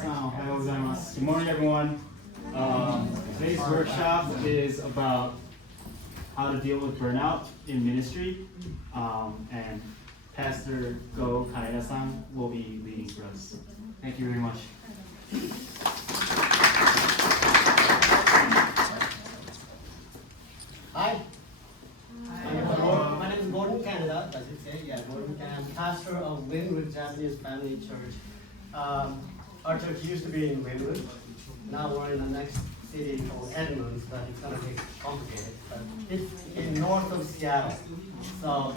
Good morning, everyone. Today's workshop is about how to deal with burnout in ministry, and Pastor Go Kaeda-san will be leading for us. Thank you very much. Hi. My name is Gordon Canada, does it say? Yeah, Gordon Canada. I'm pastor of Wynwood Japanese Family Church. Our church used to be in Wynwood. Now we're in the next city called Edmonds, but it's going to be complicated. But it's in north of Seattle. So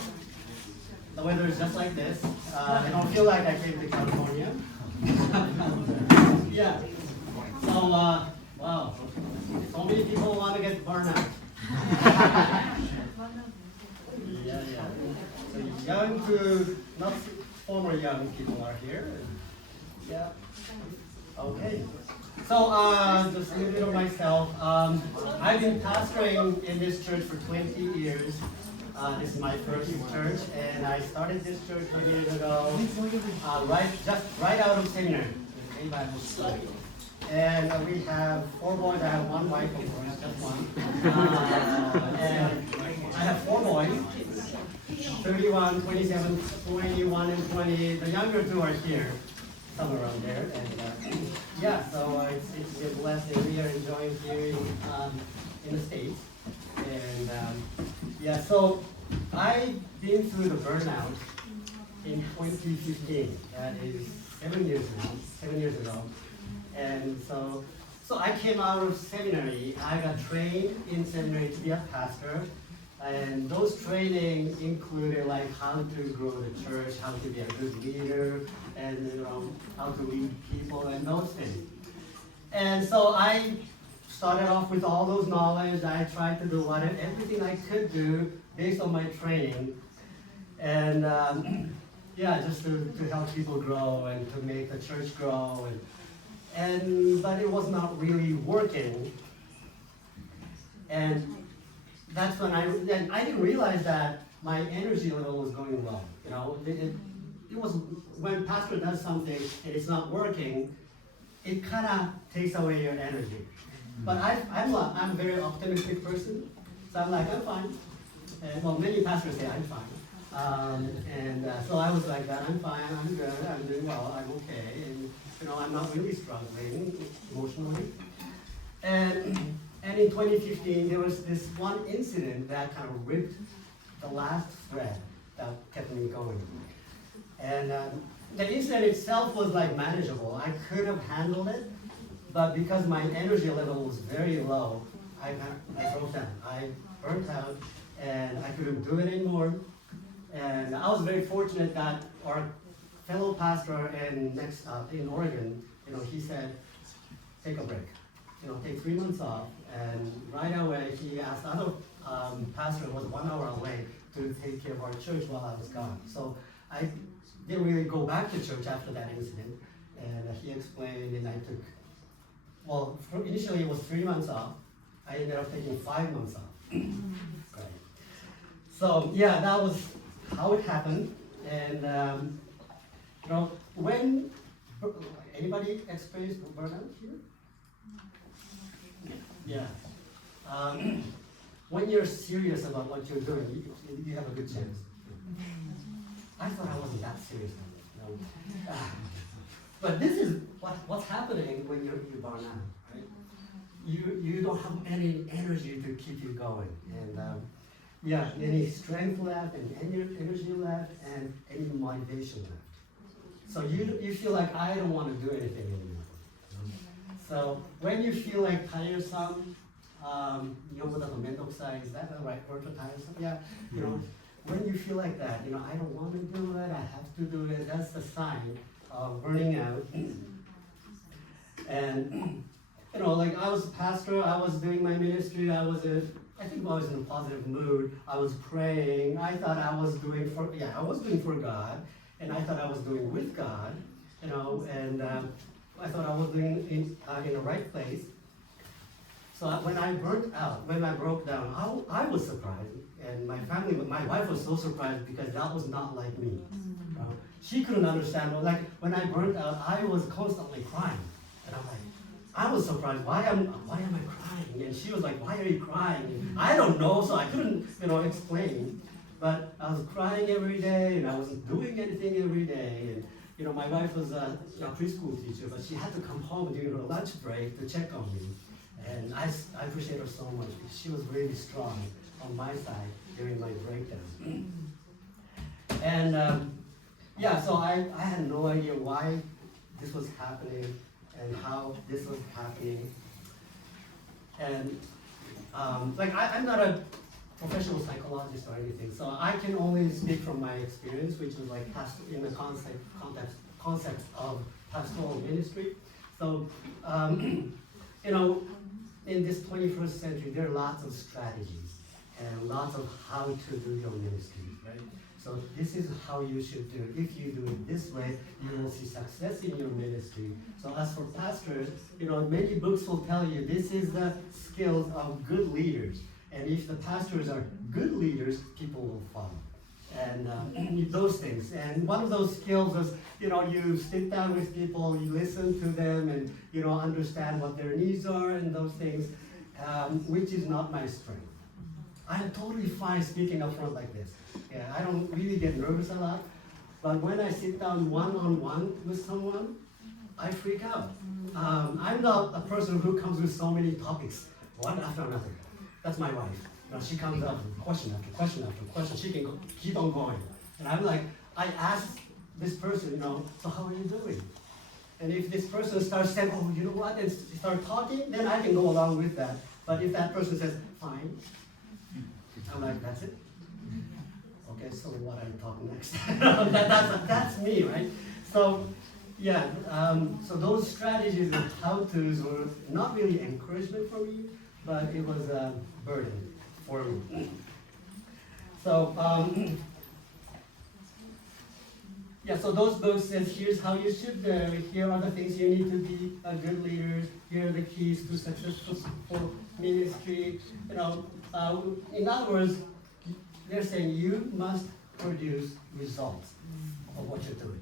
the weather is just like this. I don't feel like I came to California. Yeah. So, wow. So many people want to get burned out. Yeah. So young to not former young people are here. Yeah. Okay. So just a little bit of myself. I've been pastoring in this church for 20 years. This is my first church, and I started this church 20 years ago, right out of seminary, in Bible school. And we have 4 boys. I have 1 wife, of course, just one. And I have 4 boys, 31, 27, 21, and 20. The younger 2 are here, somewhere around there. And yeah, so it's been blessed, and we are enjoying here in the States. And yeah, so I've been through the burnout in 2015. That is 7 years now, 7 years ago. And so I came out of seminary. I got trained in seminary to be a pastor, and those training included like how to grow the church, how to be a good leader, and how to lead people and those things. And so I started off with all those knowledge. I tried to do everything I could do based on my training, and yeah, just to help people grow and to make the church grow. But it was not really working, and that's when I didn't realize that my energy level was going low. It was when pastor does something and it's not working, it kind of takes away your energy. But I'm a very optimistic person, so I'm like, I'm fine. And well, many pastors say I'm fine, so I was like that. I'm fine. I'm good. I'm doing well. I'm okay. And I'm not really struggling emotionally. And in 2015, there was this one incident that kind of ripped the last thread that kept me going. And the incident itself was like manageable. I could have handled it, but because my energy level was very low, I broke down. I burnt out, and I couldn't do it anymore. And I was very fortunate that our fellow pastor in Oregon, he said, take a break, take 3 months off. And right away, he asked other pastor who was 1 hour away to take care of our church while I was gone. So I didn't really go back to church after that incident. And he explained, and I took, initially it was 3 months off. I ended up taking 5 months off. Right. So yeah, that was how it happened. And when anybody experienced burnout here? Yeah. When you're serious about what you're doing, you have a good chance. I thought I wasn't that serious. But this is what's happening when you burn out, right? You don't have any energy to keep you going, and yeah, any strength left, and any energy left, and any motivation left. So you feel like I don't want to do anything anymore. So when you feel like tiresome, is that the right word for tiresome? Yeah, when you feel like that, I don't want to do it, I have to do it, that's the sign of burning out. And, like I was a pastor, I was doing my ministry, I think I was in a positive mood, I was praying, I thought I was doing for God, and I thought I was doing with God, and I thought I was doing in the right place. So when I burnt out, when I broke down, I was surprised, and my wife was so surprised because that was not like me. She couldn't understand. Like when I burnt out, I was constantly crying. And I'm like, I was surprised, why am I crying? And she was like, why are you crying? And I don't know, so I couldn't, explain. But I was crying every day, and I wasn't doing anything every day. And, my wife was a preschool teacher, but she had to come home during her lunch break to check on me. And I appreciate her so much because she was really strong on my side during my breakdown. And so I had no idea why this was happening and how this was happening. And I'm not a professional psychologist or anything, so I can only speak from my experience, which is like in the concept of pastoral ministry. So, in this 21st century, there are lots of strategies and lots of how to do your ministry, right? So this is how you should do it. If you do it this way, you will see success in your ministry. So as for pastors, many books will tell you this is the skills of good leaders. And if the pastors are good leaders, people will follow. And those things. And one of those skills is, you sit down with people, you listen to them, and understand what their needs are and those things, which is not my strength. I'm totally fine speaking up front like this. Yeah, I don't really get nervous a lot, but when I sit down one-on-one with someone, I freak out. I'm not a person who comes with so many topics, one after another. That's my wife. She comes up with question after question after question. She can keep on going. And I'm like, I ask this person, so how are you doing? And if this person starts saying, oh, you know what, and start talking, then I can go along with that. But if that person says, fine, I'm like, that's it? Okay, so what are you talking next? That's me, right? So, yeah, so those strategies and how-tos were not really encouragement for me, but it was a burden for me. So, so those books says, here's how you should do it. Here are the things you need to be a good leader. Here are the keys to successful ministry. In other words, they're saying you must produce results of what you're doing.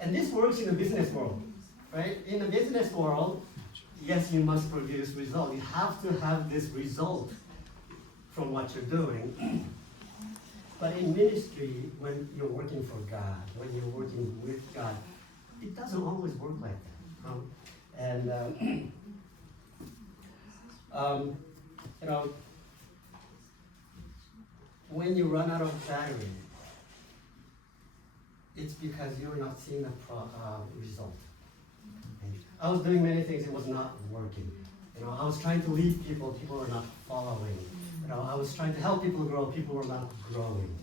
And this works in the business world, right? In the business world, yes, you must produce results. You have to have this result from what you're doing. But in ministry, when you're working for God, when you're working with God, it doesn't always work like that. When you run out of battery, it's because you're not seeing the result. I was doing many things, it was not working. I was trying to lead people, people were not following. I was trying to help people grow, people were not growing.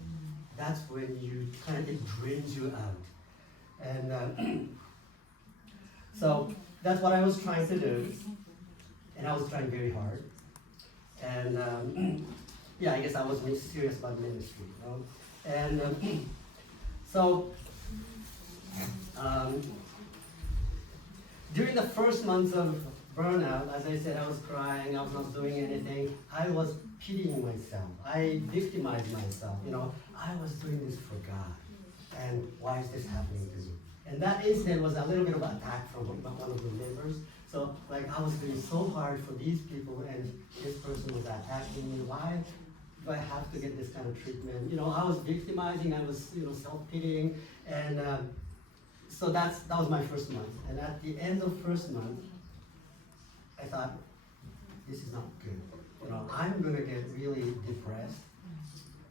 That's when it drains you out. And so that's what I was trying to do. And I was trying very hard. And I guess I was serious about ministry. And during the first months of burnout, as I said, I was crying, I was not doing anything. I was pitying myself. I victimized myself. I was doing this for God. And why is this happening to me? And that incident was a little bit of an attack from one of the members. So I was doing so hard for these people and this person was attacking me. Why do I have to get this kind of treatment? I was victimizing, I was self-pitying. And so that was my first month. And at the end of first month, I thought, this is not good. I'm gonna get really depressed.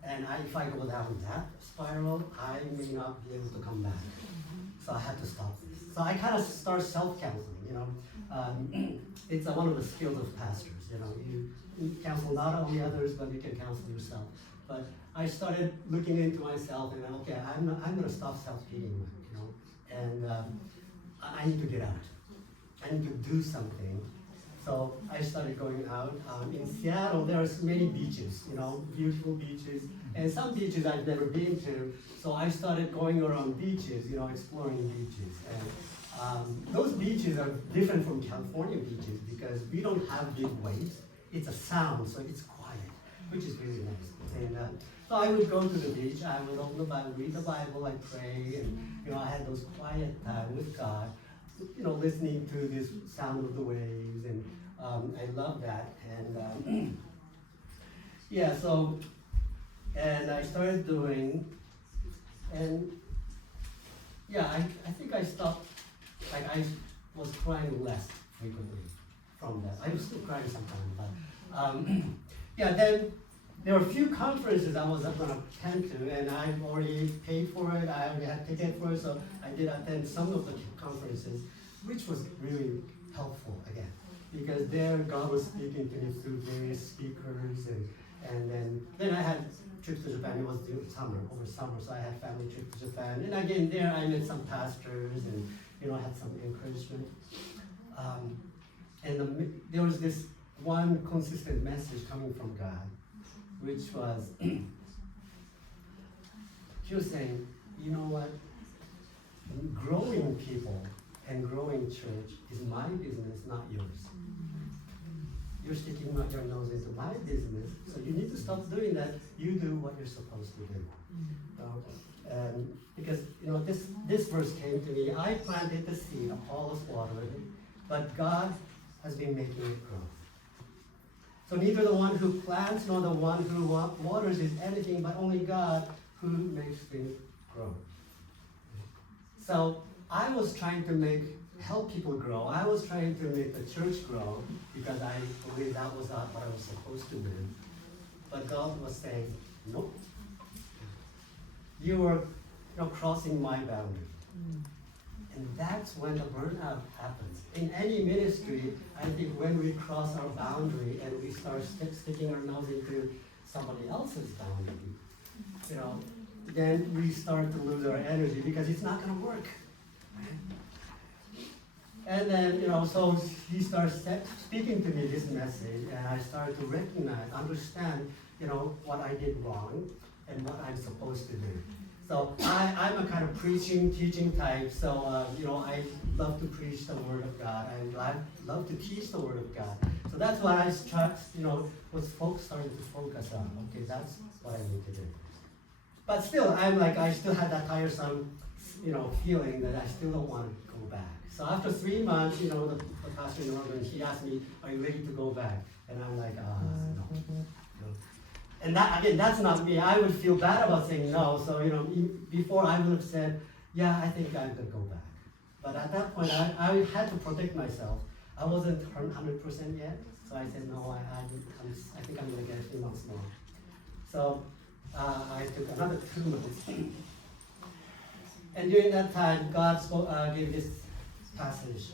And if I go down that spiral, I may not be able to come back. So I had to stop this. So I kind of start self-counseling, It's one of the skills of pastors, You counsel not only others, but you can counsel yourself. But I started looking into myself and okay, I'm gonna stop self-pitying, And I need to get out. I need to do something. So I started going out. In Seattle, there are many beaches, beautiful beaches. And some beaches I've never been to. So I started going around beaches, exploring beaches. And those beaches are different from California beaches because we don't have big waves. It's a sound, so it's quiet, which is really nice. And so I would go to the beach, I would open the Bible, read the Bible, I pray, and I had those quiet time with God. listening to this sound of the waves, and I love that. And yeah, so, and I started doing, and yeah, I think I stopped, like I was crying less frequently from that. I was still crying sometimes, but yeah, then there were a few conferences I was going to attend to, and I already paid for it, I already had ticket for it, so I did attend some of the conferences, which was really helpful again, because there God was speaking to me through various speakers, and then I had trips to Japan. It was over summer, so I had family trip to Japan, and again there I met some pastors and had some encouragement. And there was this one consistent message coming from God, which was, he was saying, you know what, growing people and growing church is my business, not yours. You're sticking your nose into my business, so you need to stop doing that. You do what you're supposed to do. Because this verse came to me. I planted the seed, Apollos watered it, but God has been making it grow. So neither the one who plants nor the one who waters is anything, but only God who makes things grow. So I was trying to help people grow. I was trying to make the church grow because I believe that was not what I was supposed to do. But God was saying, nope. You were crossing my boundary. And that's when the burnout happens. In any ministry, I think when we cross our boundary and we start sticking our nose into somebody else's boundary, then we start to lose our energy because it's not going to work. And then, so he starts speaking to me this message, and I started to understand, what I did wrong and what I'm supposed to do. So I'm a kind of preaching, teaching type, so, I love to preach the Word of God, and I love to teach the Word of God. So that's what I was starting to focus on. Okay, that's what I need to do. But still, I still had that tiresome, feeling that I still don't want to go back. So after 3 months, the pastor in Northern, he asked me, are you ready to go back? And I'm like, no. And that, again, that's not me. I would feel bad about saying no. So, before I would have said, yeah, I think I'm going to go back. But at that point, I had to protect myself. I wasn't 100% yet. So I said, no, I think I'm going to get a few months more. So I took another 2 months. And during that time, God gave this passage.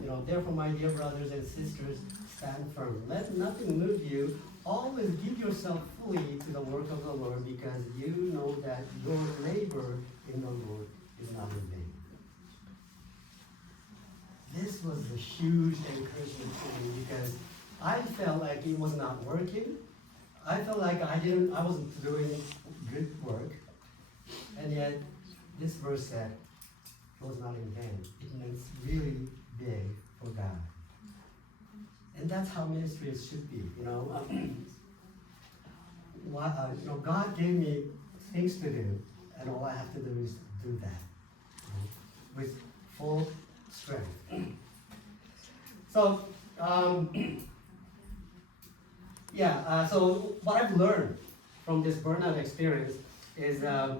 Therefore, my dear brothers and sisters, stand firm. Let nothing move you. Always give yourself fully to the work of the Lord, because you know that your labor in the Lord is not in vain. This was a huge encouragement to me because I felt like it was not working. I felt like I wasn't doing good work. And yet, this verse said, it was not in vain. It means really big for God. And that's how ministry should be, God gave me things to do, and all I have to do is do that with full strength. So, so what I've learned from this burnout experience is, I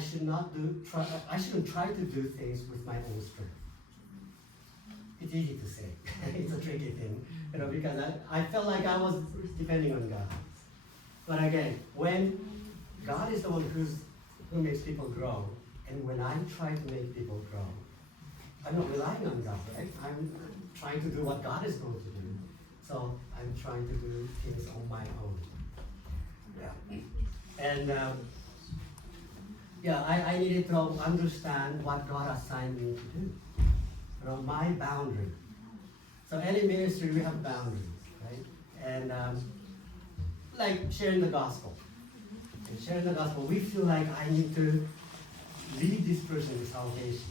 shouldn't try to do things with my own strength. It's easy to say. It's a tricky thing, because I felt like I was depending on God. But again, when God is the one who makes people grow, and when I try to make people grow, I'm not relying on God, right? I'm trying to do what God is going to do. So I'm trying to do things on my own. Yeah. And I needed to understand what God assigned me to do. My boundary. So any ministry, we have boundaries, right? And like sharing the gospel. And sharing the gospel, we feel like I need to lead this person to salvation.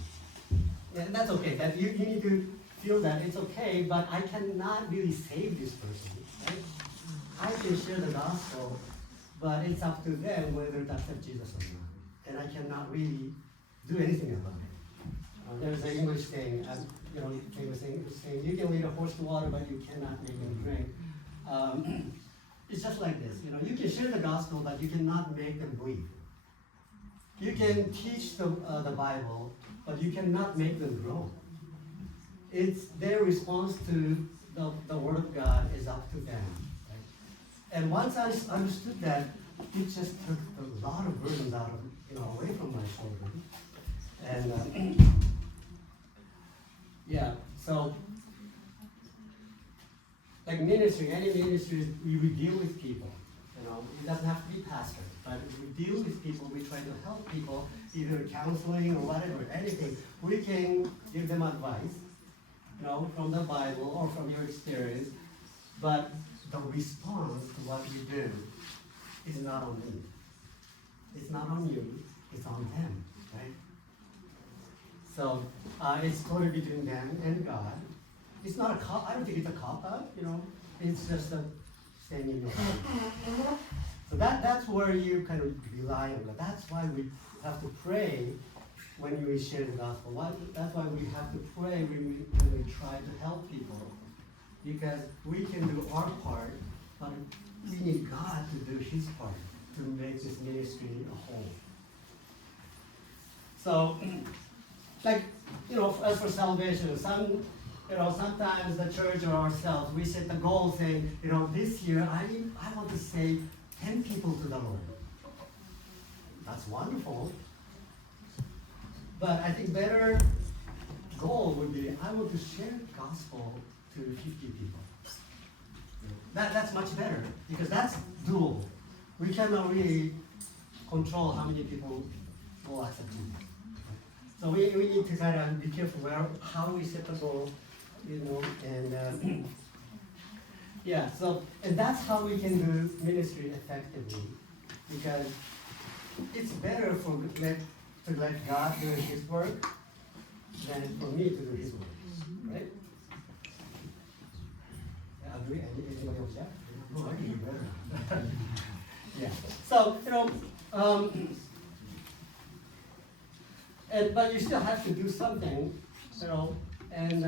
And that's okay. That you need to feel that it's okay, but I cannot really save this person, right? I can share the gospel, but it's up to them whether to accept Jesus or not. And I cannot really do anything about it. There's an English saying, famous English saying, you can lead a horse to water, but you cannot make him drink. It's just like this, you can share the gospel, but you cannot make them believe. You can teach the Bible, but you cannot make them grow. It's their response to the Word of God is up to them. Right? And once I understood that, it just took a lot of burdens out of, away from my children. And so like ministry, any ministry, we deal with people. It doesn't have to be pastor, but we deal with people. We try to help people, either counseling or whatever, anything. We can give them advice, from the Bible or from your experience, but the response to what we do is not on me. It's not on you, it's on them, right? So it's totally between them and God. It's not a cop, I don't think it's a cop-out, it's just a staying in your heart. So that's where you kind of rely on God. That's why we have to pray when we share the gospel. That's why we have to pray when we try to help people. Because we can do our part, but we need God to do his part to make this ministry a whole. So, as for salvation, sometimes the church or ourselves, we set the goal saying, this year I want to save 10 people to the Lord. That's wonderful. But I think better goal would be, I want to share the gospel to 50 people. That's much better, because that's doable. We cannot really control how many people will accept it. So we need to kind of be careful how we set the goal, and and that's how we can do ministry effectively, because it's better to let God do his work than for me to do his work, right? Agree? Anybody else? Yeah? No, I can do better. Yeah. So, but you still have to do something, and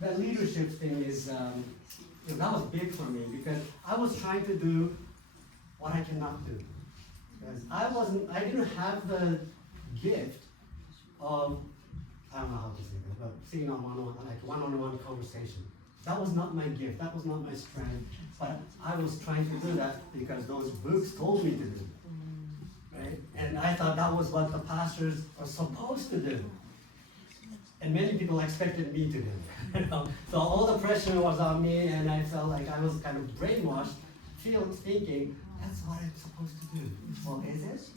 the leadership thing is, that was big for me, because I was trying to do what I cannot do. Because I didn't have the gift of, I don't know how to say that, but sitting on one-on-one conversation. That was not my gift, that was not my strength, but I was trying to do that because those books told me to do it, right? And I thought that was what the pastors are supposed to do. And many people expected me to do it. So all the pressure was on me, and I felt like I was kind of brainwashed, thinking, that's what I'm supposed to do. Well, is it?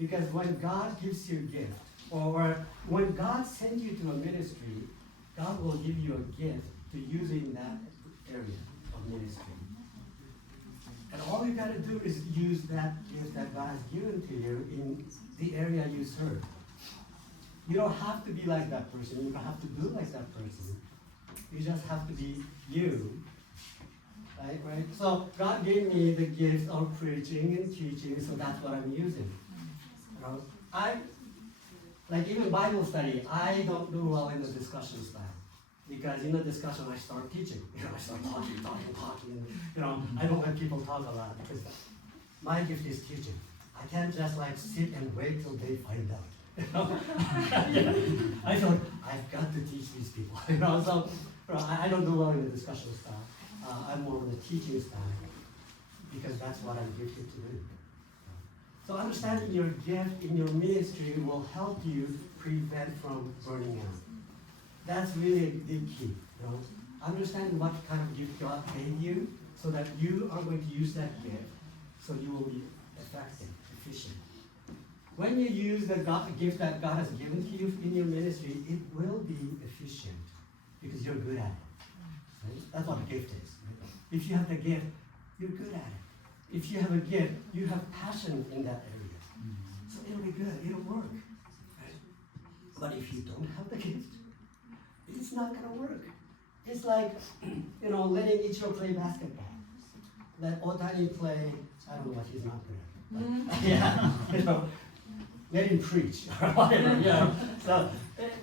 Because when God gives you a gift, or when God sends you to a ministry, God will give you a gift to use in that area of ministry. And all you got to do is use that gift that God has given to you in the area you serve. You don't have to be like that person. You don't have to do like that person. You just have to be you. Right? So God gave me the gift of preaching and teaching, so that's what I'm using. Even Bible study, I don't do well in the discussion style. Because in the discussion, I start teaching. I start talking. I don't let people talk a lot, because my gift is teaching. I can't just sit and wait till they find out. I thought, I've got to teach these people. So I don't do well in the discussion style. I'm more of the teaching style, because that's what I'm gifted to do. So understanding your gift in your ministry will help you prevent from burning out. That's really a big key. Understanding what kind of gift God gave you, so that you are going to use that gift, so you will be effective, efficient. When you use the gift that God has given to you in your ministry, it will be efficient, because you're good at it. Right? That's what a gift is. Right? If you have the gift, you're good at it. If you have a gift, you have passion in that area. So it'll be good, it'll work. Right? But if you don't have the gift, it's not going to work. It's like, letting Ichiro play basketball. Let Otani play, I don't know what he's not good at. But, let him preach or whatever, you know. So,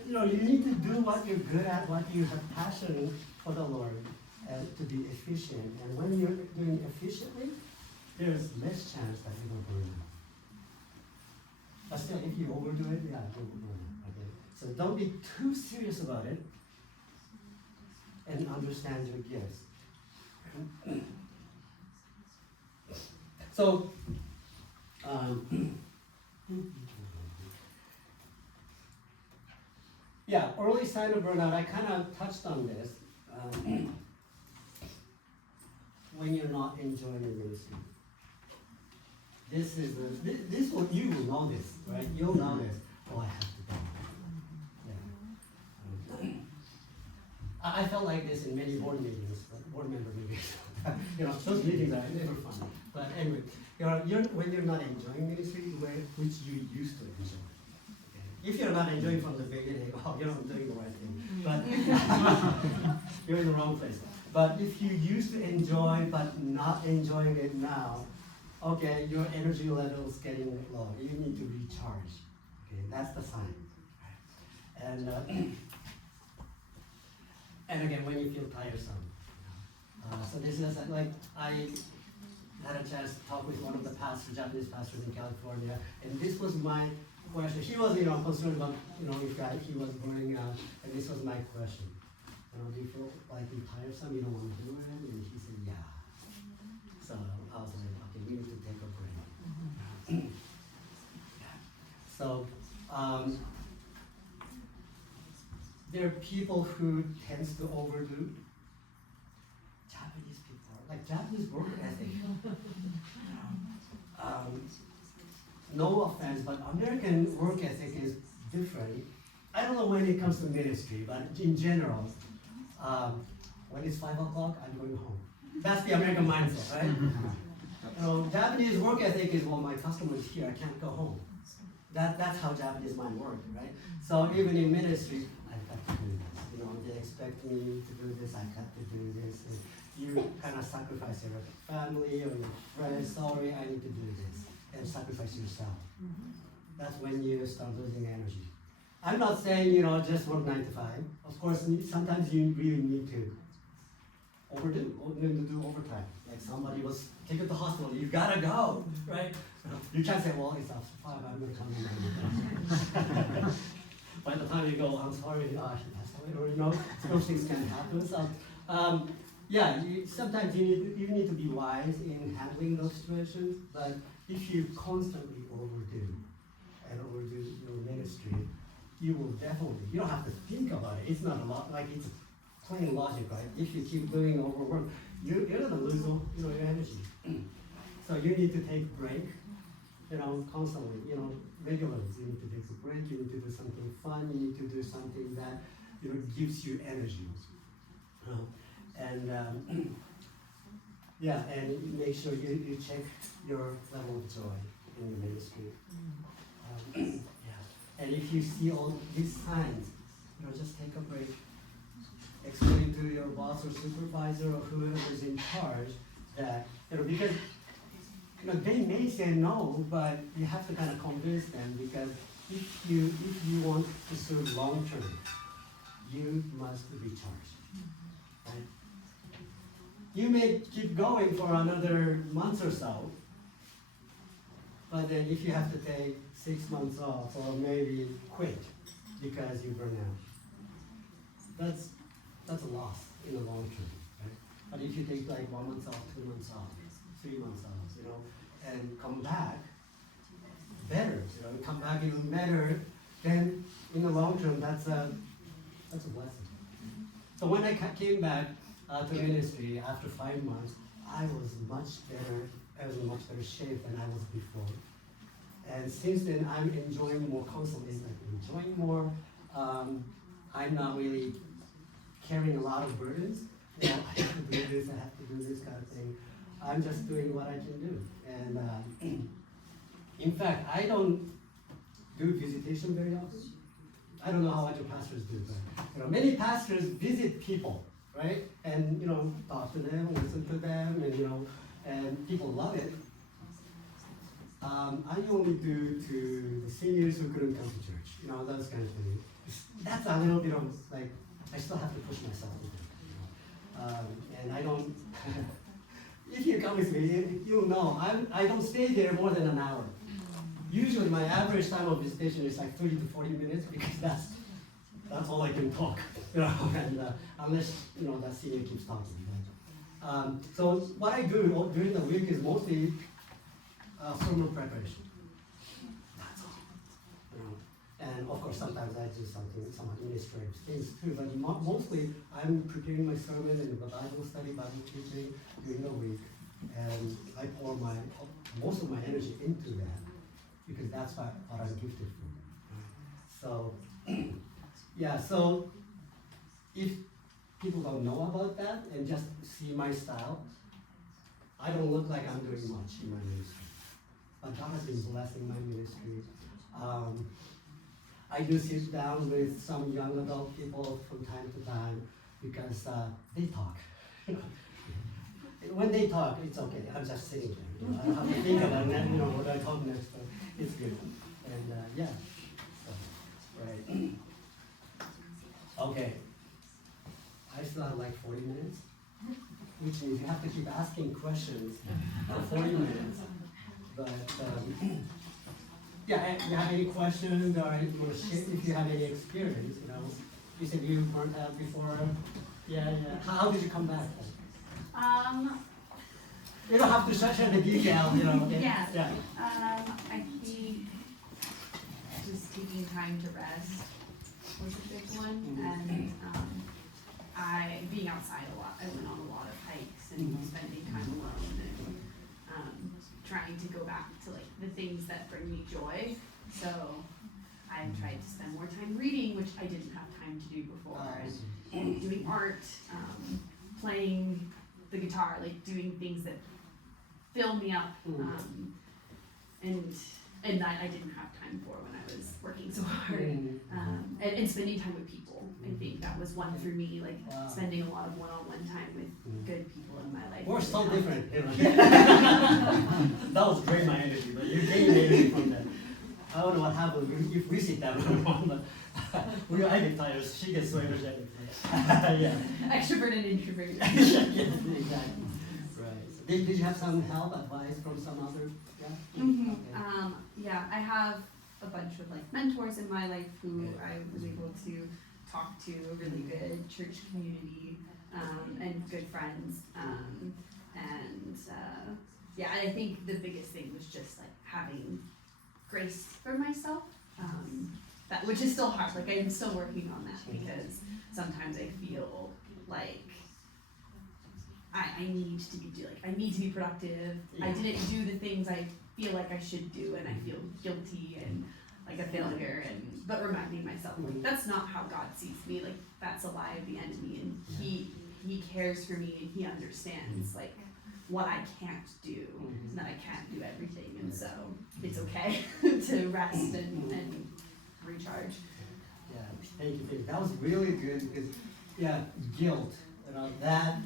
you know, you need to do what you're good at, what you have passion for the Lord, and to be efficient. And when you're doing efficiently, there's less chance that you will burn out. But still, if you overdo it, yeah, you will burn out. Okay? So don't be too serious about it, and understand your gifts. So, yeah, early sign of burnout, I kind of touched on this. When you're not enjoying your ministry. This will, you will know this, right? You'll know this. Oh, I have to go. Yeah. I felt like this in many board meetings, board member meetings. You know, those meetings are never fun. But anyway, you know, when you're not enjoying ministry, which you used to enjoy. If you're not enjoying from the beginning, oh, you're not doing the right thing. But you're in the wrong place. But if you used to enjoy but not enjoying it now, okay, your energy level is getting low. You need to recharge. Okay, that's the sign. And and again, when you feel tiresome. So this is like I had a chance to talk with one of the pastors, Japanese pastors in California, and this was my question. He was, concerned about, if he was burning out, and this was my question. Do you feel like you're tiresome, you don't want to do it? And he said, yeah. So I was like, okay, we need to take a break. So there are people who tends to overdo. Japanese people, like Japanese work ethic. No offense, but American work ethic is different. I don't know when it comes to ministry, but in general, when it's 5 o'clock, I'm going home. That's the American mindset, right? Japanese work ethic is, well, my customer is here, I can't go home. That's how Japanese mind works, right? So even in ministry, I've got to do this. They expect me to do this, I've got to do this. And you kind of sacrifice your family or your friends. Sorry, I need to do this. And sacrifice yourself. That's when you start losing energy. I'm not saying, just work 9 to 5. Of course, sometimes you really need to do overtime. Like somebody was taken to the hospital, you gotta go, right? You can't say, well, it's after 5, I'm gonna come in. By the time you go, I'm sorry, or those things can happen. So, sometimes you need to be wise in handling those situations, but if you constantly overdo your ministry, you will definitely, you don't have to think about it. It's not a lot, like it's plain logic, right? If you keep doing overwork, you're gonna lose your energy. So you need to take a break, constantly, regularly. You need to take a break, you need to do something fun, you need to do something that, gives you energy. And and make sure you check your level of joy in your ministry. And if you see all these signs, just take a break. Explain to your boss or supervisor or whoever is in charge that, because they may say no, but you have to kind of convince them, because if you want to serve long term, you must recharge. Right? You may keep going for another month or so, but then if you have to take 6 months off or maybe quit because you burn out, that's a loss in the long term, right? But if you take like 1 month off, 2 months off, 3 months off, and come back better, come back even better, then in the long term, that's a blessing. So when I came back to ministry after 5 months, I was much better. I was in much better shape than I was before. And since then, I'm enjoying more constantly, enjoying more. I'm not really carrying a lot of burdens. I have to do this, I have to do this kind of thing. I'm just doing what I can do. And in fact, I don't do visitation very often. I don't know how other pastors do, but many pastors visit people, right? And talk to them, listen to them, and and people love it. I only do to the seniors who couldn't come to church, you know, those kind of things. That's a little bit of like, I still have to push myself to do it, you know. And I don't, if you come with me, you'll know, I don't stay there more than an hour. Usually my average time of visitation is like 30 to 40 minutes because that's all I can talk, you know, and unless, you know, that senior keeps talking. So what I do during the week is mostly sermon preparation. That's all. You know? And of course, sometimes I do some administrative things too, but mostly I'm preparing my sermon and the Bible study, Bible teaching during the week, and I pour most of my energy into that because that's what I'm gifted for. So, yeah, so if people don't know about that and just see my style, I don't look like I'm doing much in my ministry. But God has been blessing my ministry. I do sit down with some young adult people from time to time because they talk. When they talk, it's okay. I'm just sitting there. You know, I don't have to think about it, you know, what I talk next, but it's good. And yeah, so, right. Okay. I still have like 40 minutes, which means you have to keep asking questions for 40 minutes. But yeah, if you have any questions or you want to share, if you have any experience, you know, you said you weren't out before. Yeah. How did you come back? You don't have to share the detail, you know. Okay? Yeah. Yeah. I think just taking time to rest was a big one, and I being outside a lot. I went on a lot of hikes and spending time alone, and trying to go back to like the things that bring me joy. So I tried to spend more time reading, which I didn't have time to do before, and doing art, playing the guitar, like doing things that fill me up, and that I didn't have time for when I was working so hard, and spending time with people. I think that was one for me, like spending a lot of one-on-one time with good people in my life. We're so different. That was drain my energy, but you gained energy from that. I don't know what happened if we sit down, but I get tired, she gets so energetic. Yeah. Extrovert and introvert. Yes, exactly. Right. Did you have some help, advice from some other? Yeah. Mm-hmm. Okay. Yeah, I have a bunch of like mentors in my life who I was able to talk to, a really good church community, and good friends, yeah, I think the biggest thing was just like having grace for myself, that which is still hard. Like I'm still working on that because sometimes I feel like I need to be productive. Yeah. I didn't do the things I feel like I should do, and I feel guilty and like a failure, but reminding myself like that's not how God sees me. Like that's a lie of the enemy, and he cares for me, and he understands like what I can't do, and that I can't do everything, and so it's okay to rest and recharge. Yeah, thank you. That was really good because guilt, you know, that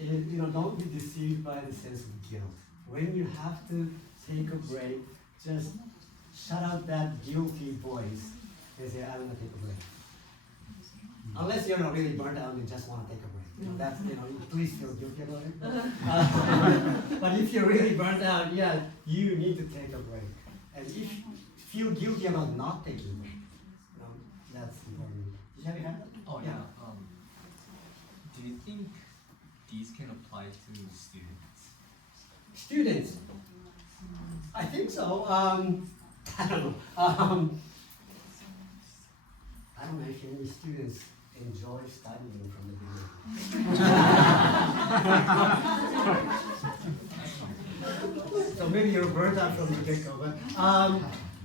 is, you know, don't be deceived by the sense of guilt. When you have to take a break, just shut out that guilty voice and say, I'm gonna take a break. Unless you're not really burnt out and just want to take a break. You know, that's, you know, please feel guilty about it. But if you're really burnt out, you need to take a break. And if you feel guilty about not taking a break, you know, that's important. Did you have your hand up? Oh yeah. Do you think these can apply to students? Students? I think so. I don't know. I don't know if any students enjoy studying from the beginning. So maybe you're burnt out from the get-go,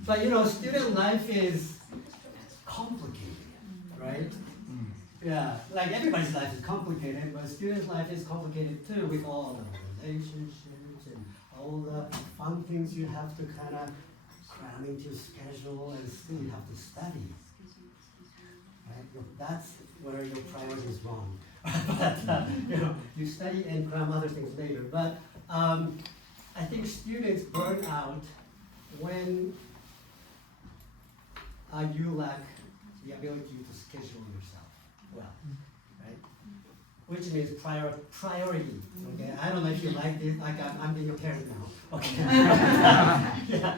but you know, student life is complicated, right? Yeah, like everybody's life is complicated, but student life is complicated too, with all the relationships and all the fun things you have to kind of cram into your schedule, and still you have to study. Right? That's where your priority is wrong. But you know, you study and cram other things later. But I think students burn out when you lack the ability to schedule yourself well, right? Which means priority, okay? I don't know if you like this, like I'm being a parent now, okay? Yeah.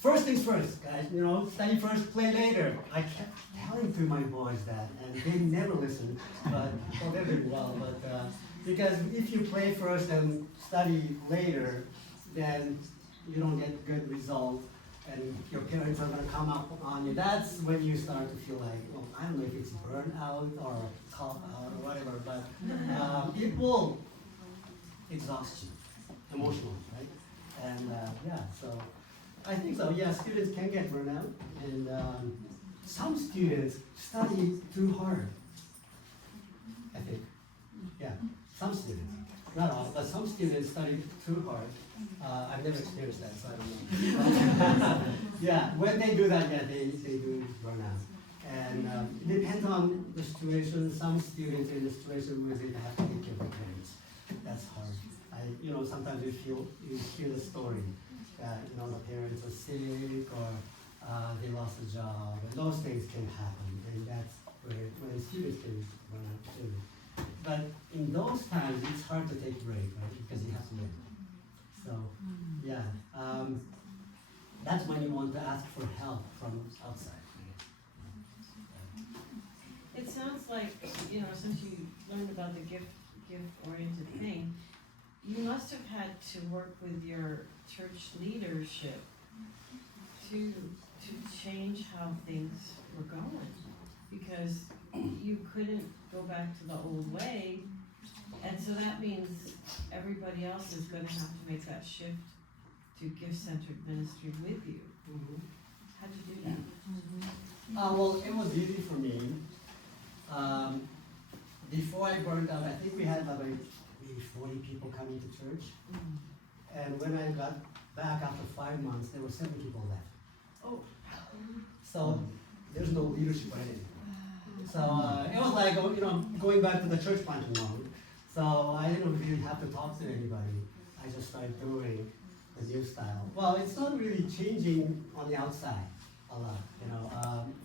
First things first, guys, you know, study first, play later. I kept telling to my boys that, and they never listen, but, well, they're doing well, but, because if you play first and study later, then you don't get good results, and your parents are gonna come up on you. That's when you start to feel like, well, I don't know if it's burnout or cop out or whatever, but it will exhaust you emotionally, right? And yeah, so I think so. Yeah, students can get burnout, and some students study too hard. I think, yeah, some students, not all, but some students study too hard. I've never experienced that, so I don't know. Yeah, when they do that, yeah, they do burn out. And it depends on the situation. Some students are in a situation where they have to take care of their parents. That's hard. You know, sometimes you hear the story that, you know, the parents are sick or they lost a job, and those things can happen, and that's when students can run out too. But in those times, it's hard to take a break, right? Because you have to learn. So, yeah, that's when you want to ask for help from outside. It sounds like, you know, since you learned about the gift-oriented thing, you must have had to work with your church leadership to change how things were going, because you couldn't go back to the old way, and so that means everybody else is gonna have to make that shift to gift-centered ministry with you. How'd you do that? Well, it was easy for me. Before I burned out, I think we had about maybe 40 people coming to church. And when I got back after 5 months, there were 7 people left. Oh. So there's no leadership or anything. So it was like, you know, going back to the church planting mode. So I didn't really have to talk to anybody. I just started doing the new style. Well, it's not really changing on the outside a lot, you know.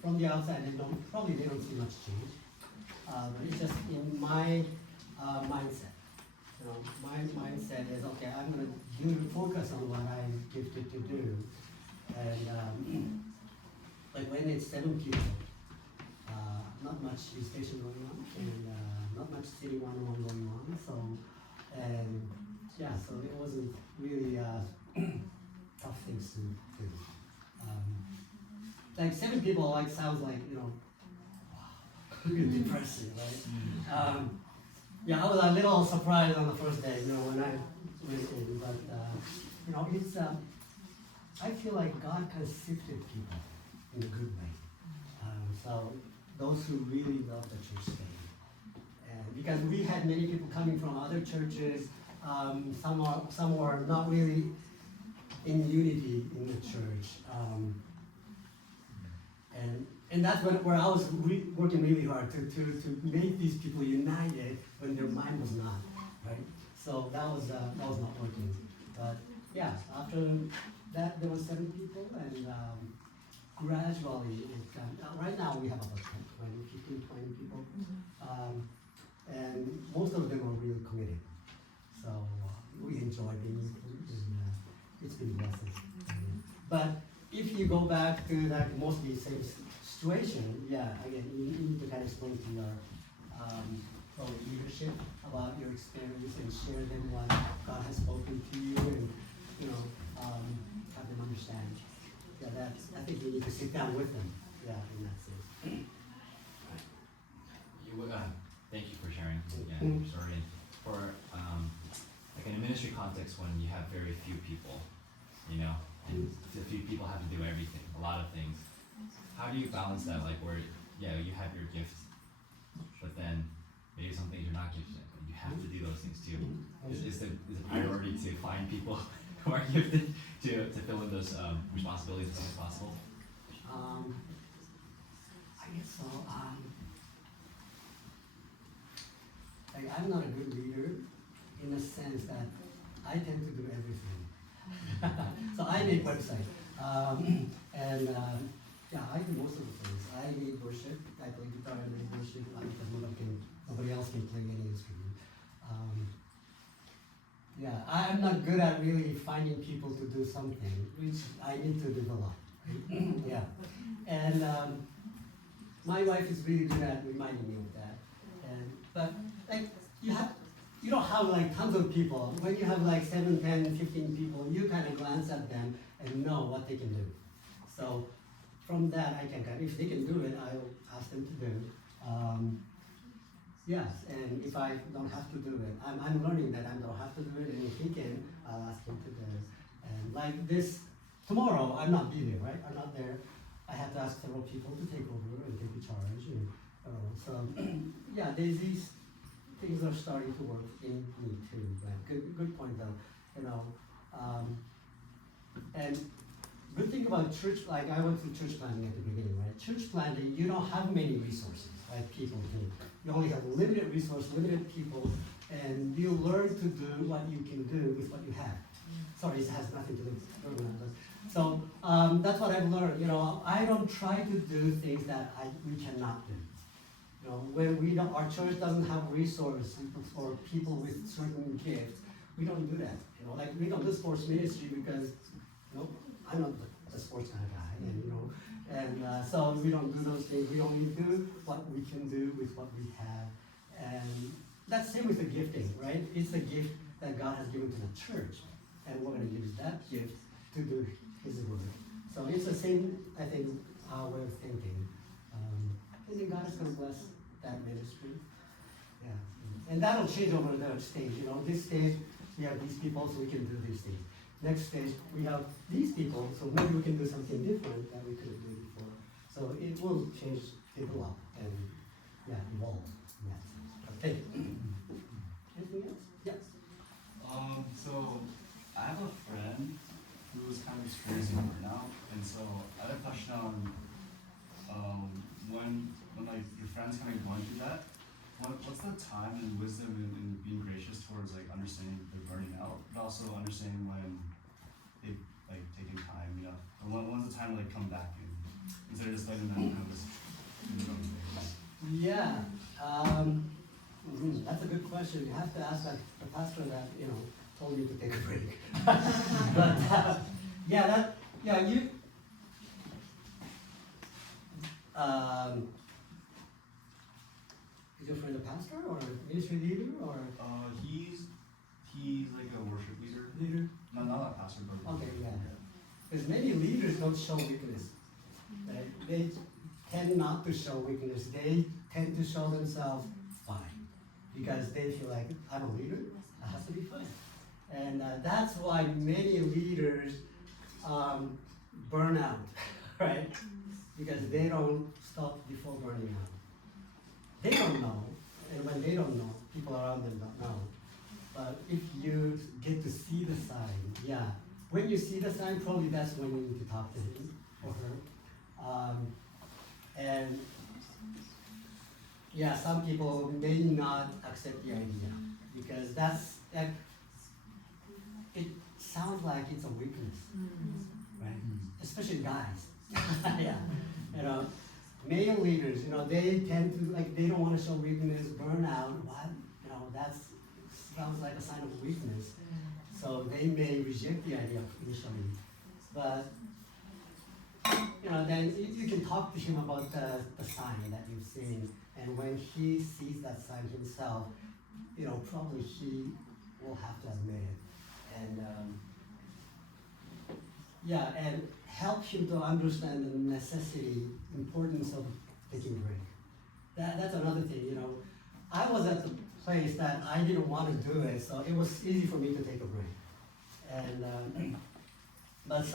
From the outside, they don't see much change. But it's just in my mindset. You know, my mindset is, okay, I'm gonna focus on what I'm gifted to do. And like when it's 7 people, not much visitation going on, and not much sitting one-on-one going on. So, and yeah, so it wasn't really tough things to do. Like 7 people, like sounds like, you know, really depressing, right? Yeah, I was a little surprised on the first day, you know, when I went in, but you know, it's I feel like God kind of sifted people in a good way. So those who really love the church stayed. And because we had many people coming from other churches, some were not really in unity in the church. And that's where I was working really hard to make these people united when their mind was not, right? So that was not working. But yeah, after that there were 7 people, and gradually it got, right now we have about 15, 20 people. And most of them are really committed. So we enjoy being with them, and it's been blessing. But if you go back to that mostly same situation, yeah, again, you need to kind of explain to your leadership about your experience and share them what God has spoken to you, and you know, have them understand. Yeah, I think you need to sit down with them. Yeah, in that sense. Thank you for sharing again your story. For like in a ministry context, when you have very few people, you know, and a few people have to do everything, a lot of things. How do you balance that? Like where, yeah, you have your gifts, but then maybe some things you're not gifted, but you have to do those things too. Is the priority to find people who are gifted to fill in those responsibilities as much as possible? I guess so. Like I'm not a good leader in the sense that I tend to do everything. So I make websites. Yeah, I do most of the things. I lead worship. I play guitar and lead worship because nobody else can play any instrument. Yeah, I'm not good at really finding people to do something, which I need to develop. Yeah, and my wife is really good at reminding me of that. But like you don't have like tons of people. When you have like 7, 10, 15 people, you kind of glance at them and know what they can do. So from that, I can kind of, if they can do it, I'll ask them to do. Yes, and if I don't have to do it, I'm learning that I don't have to do it, and if he can, I'll ask him to do it. And like this, tomorrow, I'm not be there, right? I'm not there. I have to ask several people to take over and take the charge. And, so, yeah, these things are starting to work in me too. But good point though. And good thing about church, like I went through church planting at the beginning, right? Church planting, you don't have many resources, like people do. You only have limited resource, limited people, and you learn to do what you can do with what you have. Sorry, it has nothing to do with that. So that's what I've learned. I don't try to do things that we cannot do. When our church doesn't have resources for people with certain gifts, we don't do that. Like we don't do sports ministry because I'm not the sports kind of guy, and so we don't do those things. We only do what we can do with what we have, and that's same with the gifting, right? It's a gift that God has given to the church, and we're going to use that gift to do His work. So it's the same, I think, way of thinking. I think God is going to bless that ministry. Yeah, and that'll change over the stage. This stage we have these people, so we can do these things. Next stage, we have these people, so maybe we can do something different that we couldn't do before. So it will change, develop, and evolve. Yeah. Okay. Anything else? Yes. So I have a friend who's kind of experiencing burnout, and so I had a question on when like your friends kind of going through that. What's the time and wisdom in being gracious towards like understanding they're burning out, but also understanding when they've like taken time, and when's the time to like come back in instead of just letting them kind of just do their own thing? Yeah, that's a good question. You have to ask the pastor that told you to take a break. But you. Is your friend a pastor or a ministry leader or? He's like a worship leader. Leader? Not a pastor, but Okay, yeah. Because many leaders don't show weakness. Right? They tend not to show weakness. They tend to show themselves fine because they feel like I'm a leader. I have to be fine, and that's why many leaders burn out, right? Because they don't stop before burning out. They don't know, and when they don't know, people around them don't know. But if you get to see the sign, when you see the sign, probably that's when you need to talk to him or her. Some people may not accept the idea because it sounds like it's a weakness, right? Especially guys. Male leaders, they tend to they don't want to show weakness, burn out. What? That sounds like a sign of weakness. So they may reject the idea initially, but then you can talk to him about the sign that you've seen, and when he sees that sign himself, probably he will have to admit it, and help him to understand the importance of taking a break. That's another thing, I was at the place that I didn't want to do it, so it was easy for me to take a break. And but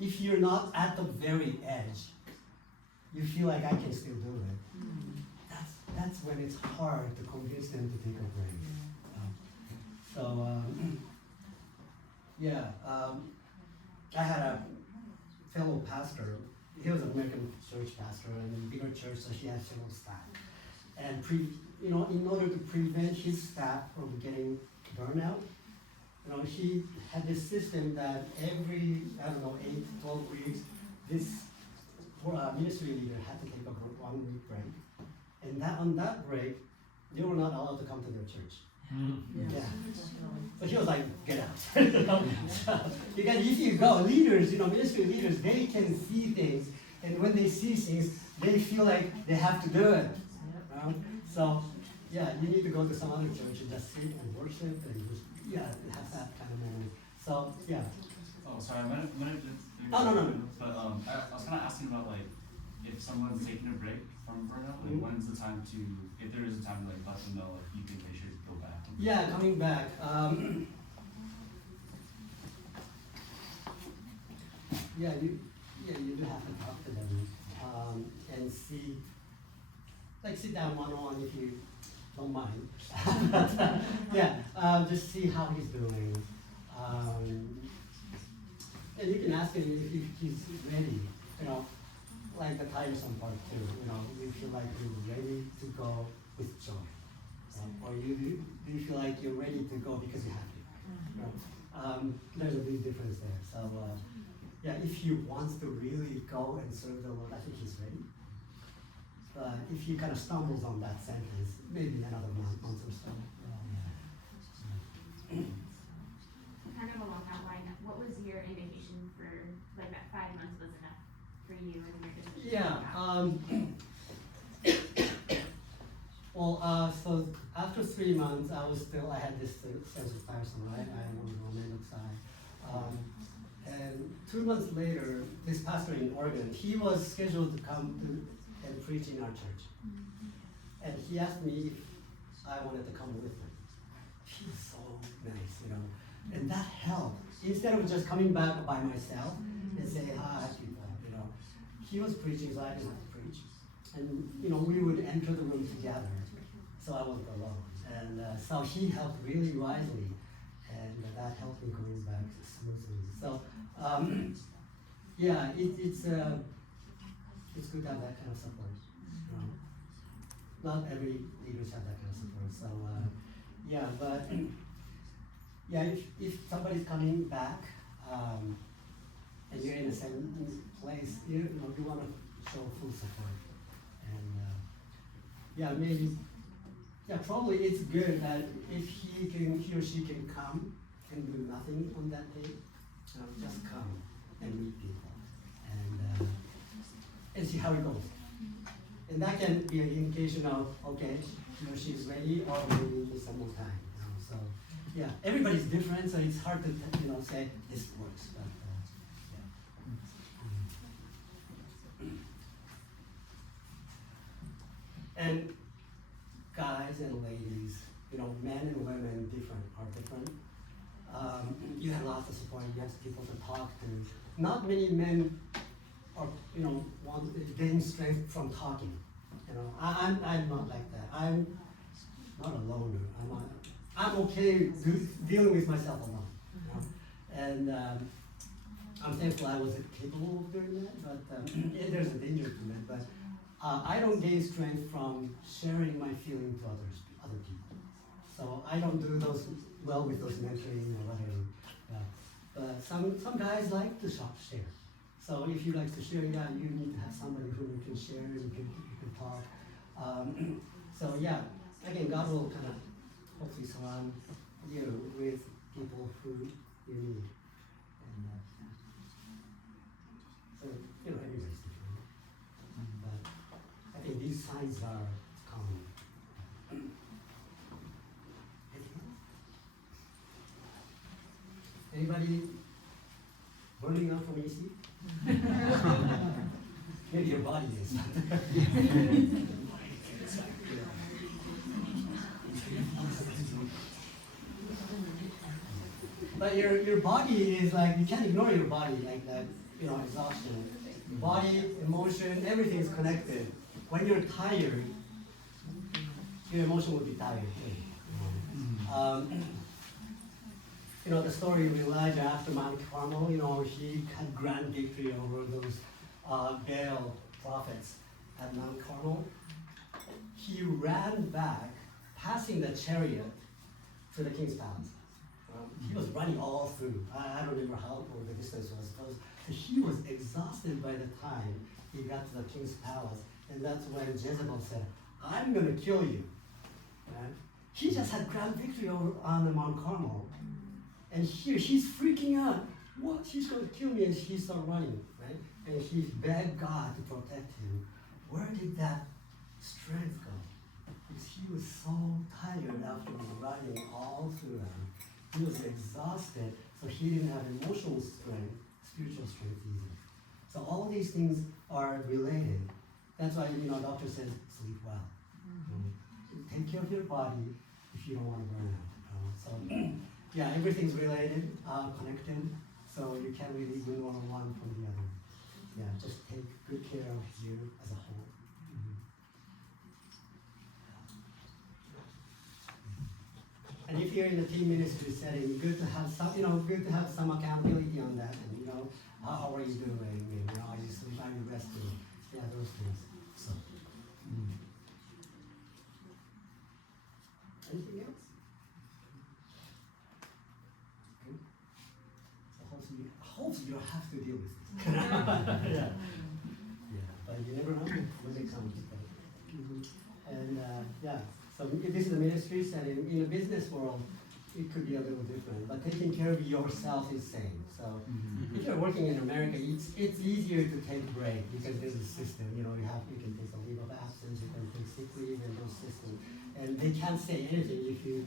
if you're not at the very edge, you feel like I can still do it. That's when it's hard to convince them to take a break. I had a fellow pastor. He was an American church pastor and a bigger church, so he had several staff. And in order to prevent his staff from getting burnout, he had this system that every, 8, 12 weeks, this ministry leader had to take a 1 week break. And on that break, they were not allowed to come to their church. Yeah. So he was like, get out. So, because if you go, leaders, ministry leaders, they can see things. And when they see things, they feel like they have to do it. So, yeah, you need to go to some other church and just sit and worship and just, have that kind of moment. So, yeah. Oh, sorry, I might have No. But I was kind of asking about like if someone's taking a break from burnout, like when's the time to, if there is a time to like let them know like you think they should go back. Yeah, coming back. You do have to talk to them and see, like sit down one-on-one if you don't mind. Just see how he's doing. And you can ask him if he's ready, like the tiresome part too, you feel like you're ready to go with joy. Or do you feel like you're ready to go because you're happy? There's a big difference there. So, if he wants to really go and serve the Lord, I think he's ready. But if he kind of stumbles on that sentence, maybe another month or so. Kind of along that line, what was your indication for, like, that 5 months was enough for you and your decision? So after 3 months, I had this sense of tiresome, right? I am on the romantic side. And 2 months later, this pastor in Oregon, he was scheduled to come and preach in our church. And he asked me if I wanted to come with him. He was so nice, And that helped. Instead of just coming back by myself and say hi to people, he was preaching, so I didn't have to preach. And, we would enter the room together, so I wasn't alone. And so he helped really wisely, and that helped me going back smoothly. So, it's good to have that kind of support. Not every leaders have that kind of support. So, if somebody's coming back, and you're in the same place, you want to show full support. And probably it's good that if he or she can come and do nothing on that day, just come and meet people and see how it goes. And that can be an indication of, okay, he or she is ready, or maybe need some more time. So, everybody's different, so it's hard to say this works. But, And guys and ladies, men and women are different. You have lots of support, you have people to talk to. Not many men are, gain strength from talking. I'm not like that. I'm not a loner. I'm okay dealing with myself alone. And I'm thankful I was capable of doing that, but there's a danger to that. But I don't gain strength from sharing my feeling to other people. So I don't do those well with those mentoring or whatever. But some guys like to share. So if you like to share, you need to have somebody who you can share, you can talk. Again, God will kind of hopefully surround you with people who you need. And everybody's different. But I think these signs are common. Anybody burning out from AC? Maybe your body is. But your body is like, you can't ignore your body like that, exhaustion. Body, emotion, everything is connected. When you're tired, your emotion will be tired too. The story of Elijah after Mount Carmel, he had grand victory over those Baal prophets at Mount Carmel. He ran back, passing the chariot to the king's palace. he was running all through. I don't remember how long the distance was. But he was exhausted by the time he got to the king's palace. And that's when Jezebel said, I'm going to kill you. Right? He just had grand victory on the Mount Carmel. And here she's freaking out. What? She's going to kill me. And she started running. Right? And he begged God to protect him. Where did that strength go? Because he was so tired after running all through them. He was exhausted, so he didn't have emotional strength, spiritual strength either. So all these things are related. That's why, doctor says sleep well. Take care of your body if you don't want to burn out. So yeah, everything's related, connected. So you can't really do one from the other. Yeah, just take good care of you as a whole. And if you're in the team ministry setting, good to have some accountability on that. And how are you doing? Are you sleeping? Are you resting? Yeah, those things. So. Anything else? Good. So hopefully you don't have to deal with this. Yeah. But you never know when it comes. And so this is the ministry setting. In the business world, it could be a little different, but taking care of yourself is same. So if you're working in America, it's easier to take a break because there's a system. You can take a leave of absence, you can take sick leave, and those systems. And they can't say anything if you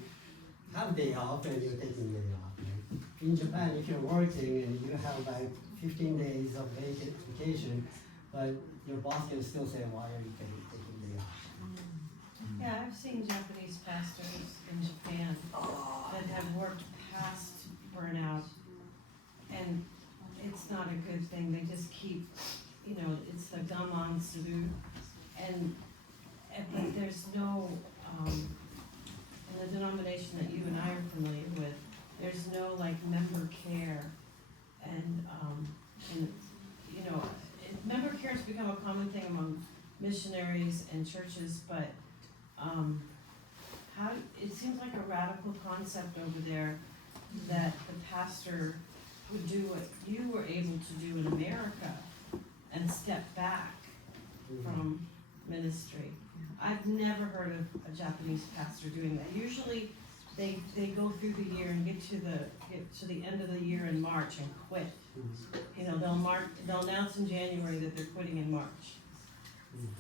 have day off and you're taking day off. Right? In Japan, if you're working and you have like 15 days of vacation, but your boss can still say, why are you taking day off? Yeah, I've seen Japanese pastors in Japan that have worked past burnout, and it's not a good thing. They just keep, it's the gaman suru, but there's no, in the denomination that you and I are familiar with, there's no member care, and member care has become a common thing among missionaries and churches, but it seems like a radical concept over there that the pastor would do what you were able to do in America and step back from ministry. I've never heard of a Japanese pastor doing that. Usually they go through the year and get to the end of the year in March and quit. They'll announce in January that they're quitting in March.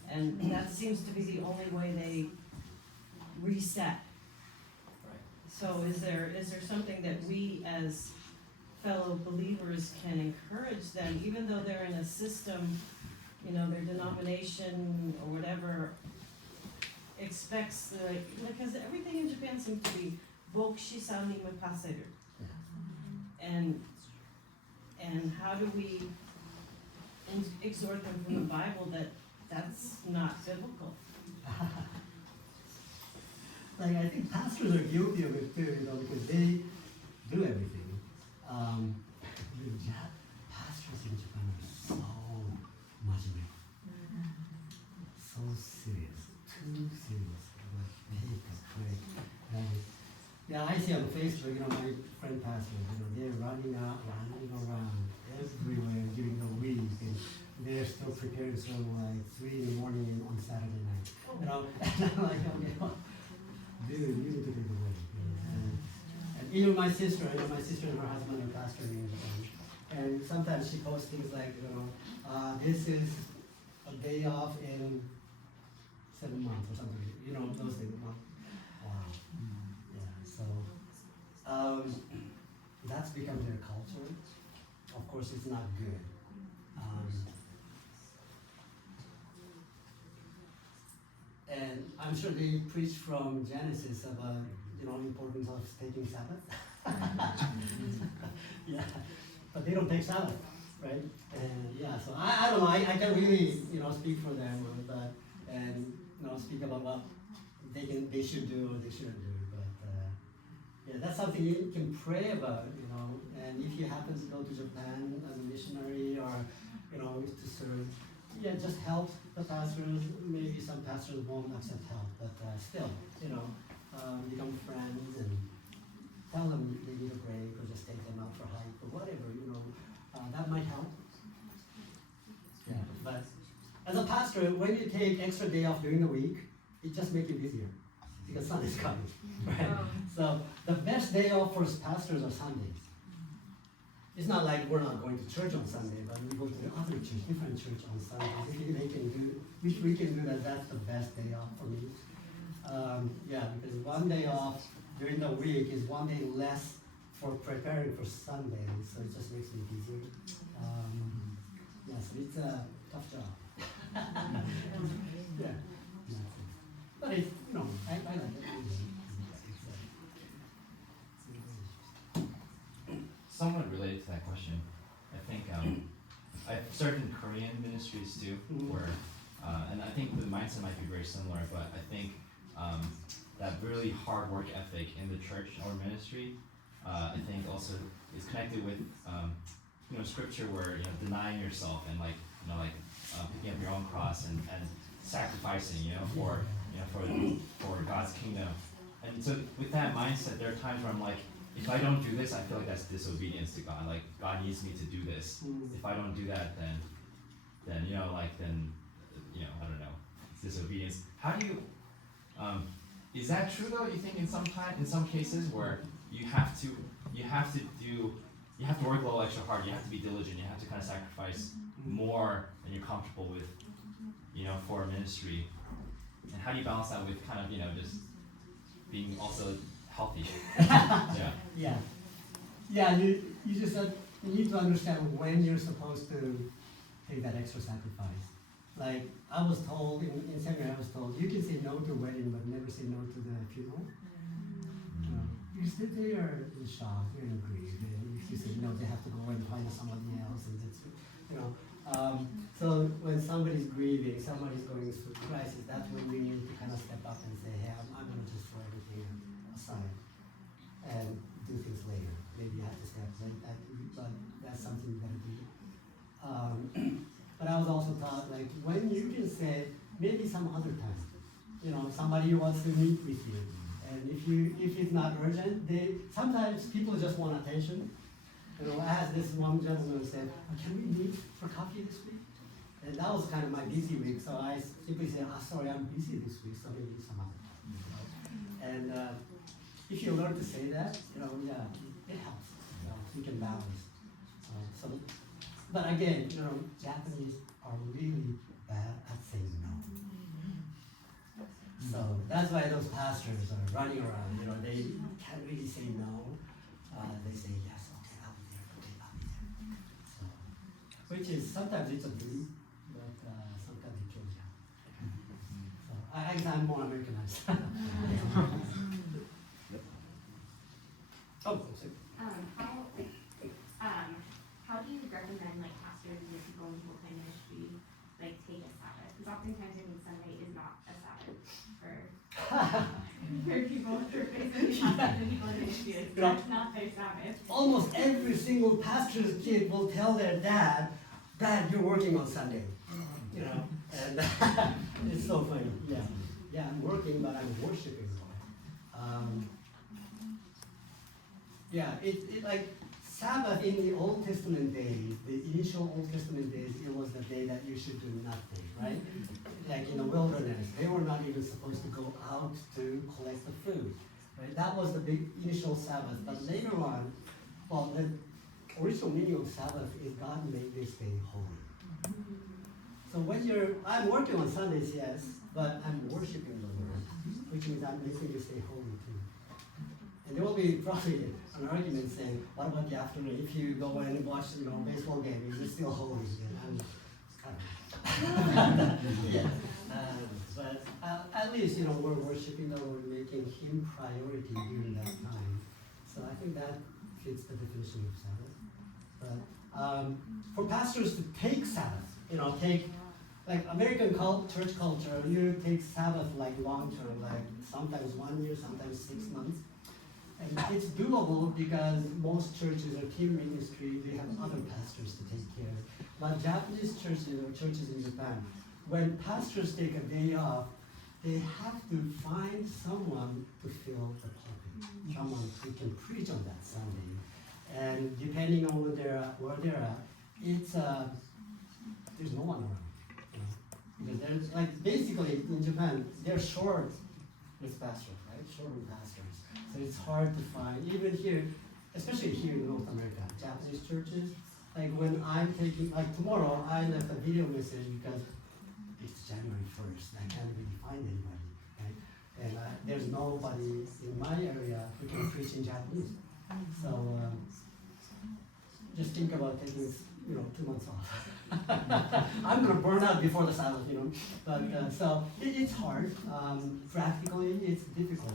And that seems to be the only way they reset. So is there something that we as fellow believers can encourage them, even though they're in a system, their denomination or whatever expects because everything in Japan seems to be bokushisan ni mapaseru. And how do we exhort them from the Bible that that's not biblical? I think pastors are guilty of it too, because they do everything. Pastors in Japan are so majime, so serious, too serious. Take a break. I see on Facebook, my friend pastors, they're running around everywhere during the week, and they're still preparing sermon 3 in the morning on Saturday night. And I'm like, okay, dude, you need to do the way. And even my sister and her husband are pastoring in Japan. And sometimes she posts things like, this is a day off in 7 months or something. Those things. Wow. Yeah. So that's become their culture. Of course, it's not good. And I'm sure they preach from Genesis about importance of taking Sabbath. Yeah, but they don't take Sabbath, right? And so I don't know. I can't really speak for them, but speak about what they should do or they shouldn't do. But that's something you can pray about, And if you happen to go to Japan as a missionary or to serve. Yeah, just help the pastors. Maybe some pastors won't accept help, but still, become friends and tell them they need a break or just take them out for a hike or whatever, that might help. Yeah, but as a pastor, when you take extra day off during the week, it just makes it busier because sun is coming, right? So the best day off for pastors are Sundays. It's not like we're not going to church on Sunday, but we go to the other church, different church on Sundays. If we can do that, that's the best day off for me. Because one day off during the week is one day less for preparing for Sunday, so it just makes me busier. So it's a tough job. Yeah. But it's, I like it. Somewhat related to that question, I think I've served in Korean ministries too, where, and I think the mindset might be very similar, but I think that really hard work ethic in the church or ministry, I think also is connected with scripture where denying yourself and picking up your own cross and sacrificing for God's kingdom. And so with that mindset, there are times where I'm like, if I don't do this, I feel like that's disobedience to God. Like God needs me to do this. If I don't do that, then I don't know, it's disobedience. How do you? Is that true though? You think in some cases where you have to work a little extra hard. You have to be diligent. You have to kind of sacrifice more than you're comfortable with, for a ministry. And how do you balance that with kind of just being also healthy? You just said you need to understand when you're supposed to take that extra sacrifice. Like I was told in seminary, I was told you can say no to a wedding, but never say no to the funeral. You sit there in shock, you're in grief, and if you say no, they have to go and find somebody else, and that's So when somebody's grieving, somebody's going through crisis, that's when you need to kind of step up and say, hey, I'm going to just throw everything aside and do things later. Maybe you have to step late, but that's something you got to do. But I was also taught, like, when you can say, maybe some other time, somebody wants to meet with you, and if it's not urgent, sometimes people just want attention. I had this one gentleman who said, can we meet for coffee this week? And that was kind of my busy week, so I simply said, sorry, I'm busy this week, so maybe some other time. And if you learn to say that, it helps. You can balance. But again, Japanese are really bad at saying no. So that's why those pastors are running around. They can't really say no. They say yes, okay, I'll be there. So, which is sometimes it's a dream, but sometimes it kills you. So I'm more Americanized. How do you recommend pastors and people in full-time ministry take a Sabbath? Because oftentimes Sunday is not a Sabbath for people for basically pastors and people in ministry. It's not their Sabbath. Almost every single pastor's kid will tell their dad, you're working on Sunday. And it's so funny. Yeah, I'm working, but I'm worshiping. It like Sabbath in the Old Testament days, the initial Old Testament days, it was the day that you should do nothing, right? Like in the wilderness, they were not even supposed to go out to collect the food, right? That was the big initial Sabbath. But later on, the original meaning of Sabbath is God made this day holy. So I'm working on Sundays, yes, but I'm worshiping the Lord, which means I'm making this day holy too. And there will be probably an argument saying, what about the afternoon? If you go and watch baseball game, is it still holy? But at least we're worshiping the Lord, making Him priority during that time. So I think that fits the definition of Sabbath. But for pastors to take Sabbath, take like American church culture, you take Sabbath long term, sometimes 1 year, sometimes 6 months. And it's doable because most churches are team ministry, they have other pastors to take care of. But Japanese churches or churches in Japan, when pastors take a day off, they have to find someone to fill the pulpit, someone who can preach on that Sunday. And depending on where they're at, it's there's no one around. You know? Because there's like basically in Japan they're short with pastors, right? Short with pastors. So it's hard to find even here, especially here in North America, Japanese churches. Like when I'm taking like tomorrow I left a video message because it's January 1st. I can't really find anybody, right? And there's nobody in my area who can preach in Japanese. So just think about taking 2 months off. I'm gonna burn out before the Sabbath, But so it's hard. Practically, it's difficult.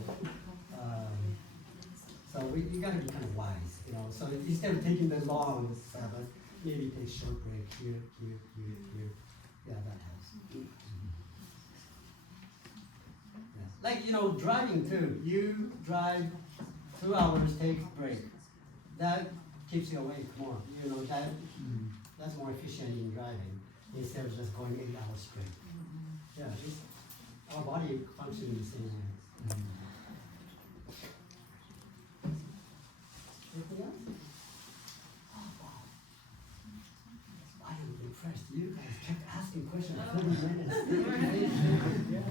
So you gotta be kind of wise, So instead of taking the long Sabbath, maybe take short break here. Yeah, that helps. Yeah. Like driving too. You drive 2 hours, take a break. That keeps you awake more. That's more efficient in driving instead of just going 8 hours straight. Yeah, our body functions the same way. Anything else? Oh, wow. I am impressed. You guys kept asking questions 30 minutes. Yeah.